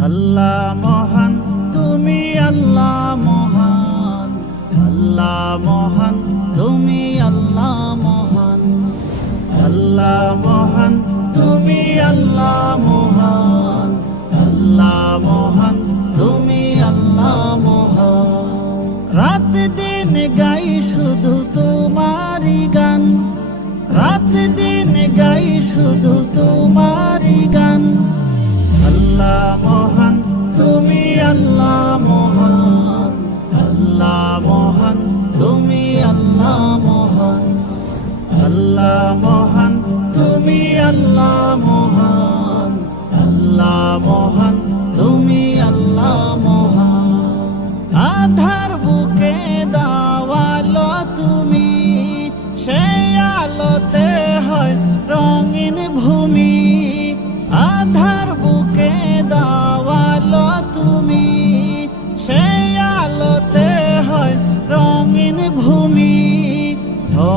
আল্লাহ মহান, তুমি আল্লাহ মহান। আল্লাহ মহান, তুমি আল্লাহ মহান। আল্লাহ মহান, তুমি আল্লাহ মহান। আল্লাহ মহান, তুমি আল্লাহ মহান। রাত দিন গাই শুধু তোমারই গান। রাত দিন গাই শুধু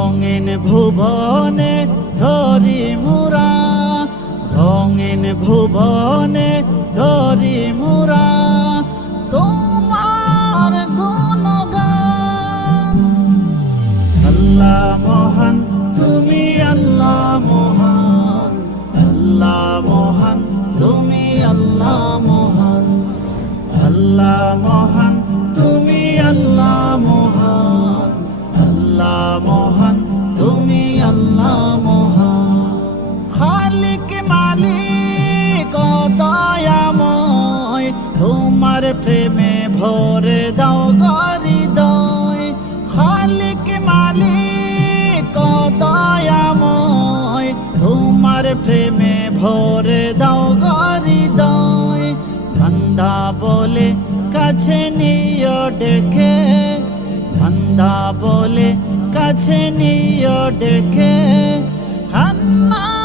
রঙিন ভুবনে ধরি মুরা রঙিন ভুবনে ধরি মুরা। মালিক ও দয়াময়। তোমার প্রেমে ভরে দাও গরিদয় খালিক মালিক দয়াময়। তোমার প্রেমে ভরে দাও গরিদয় বান্দা বলে কাছে নিয়ে ডেকে। বান্দা বলে কাছে নিয়ে ডেকে। হান্নান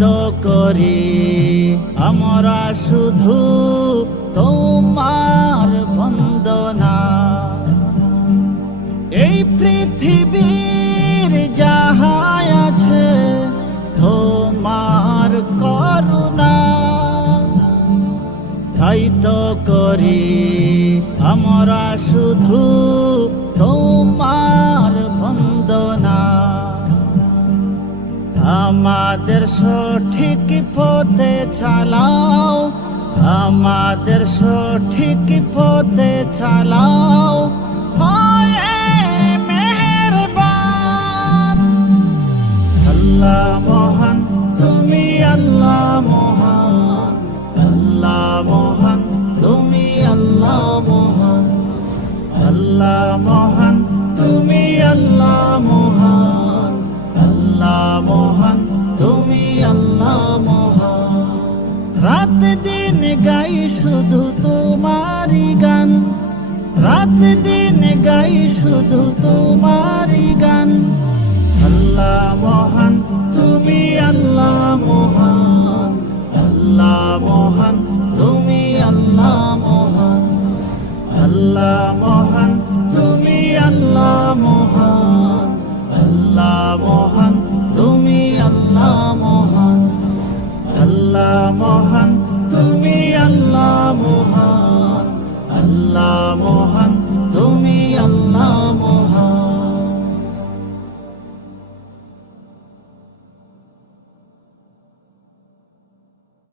তো করি। আমরা শুধু তোমার বন্দনা। এই পৃথিবীর যাহাই আছে, তোমার করুণা। তাই তো করি, আমরা শুধু সঠিক পথে চালাও। আমাদের সঠিক পথে চালাও। গাই শুধু তোমারই গান। রাত দিন গাই শুধু তোমারই গান। আল্লাহ মহান, তুমি আল্লাহ মহান। আল্লাহ মহান, তুমি আল্লাহ মহান। আল্লাহ মহান, তুমি আল্লাহ মহান। আল্লাহ মহান, তুমি আল্লাহ মহান। আল্লাহ মহান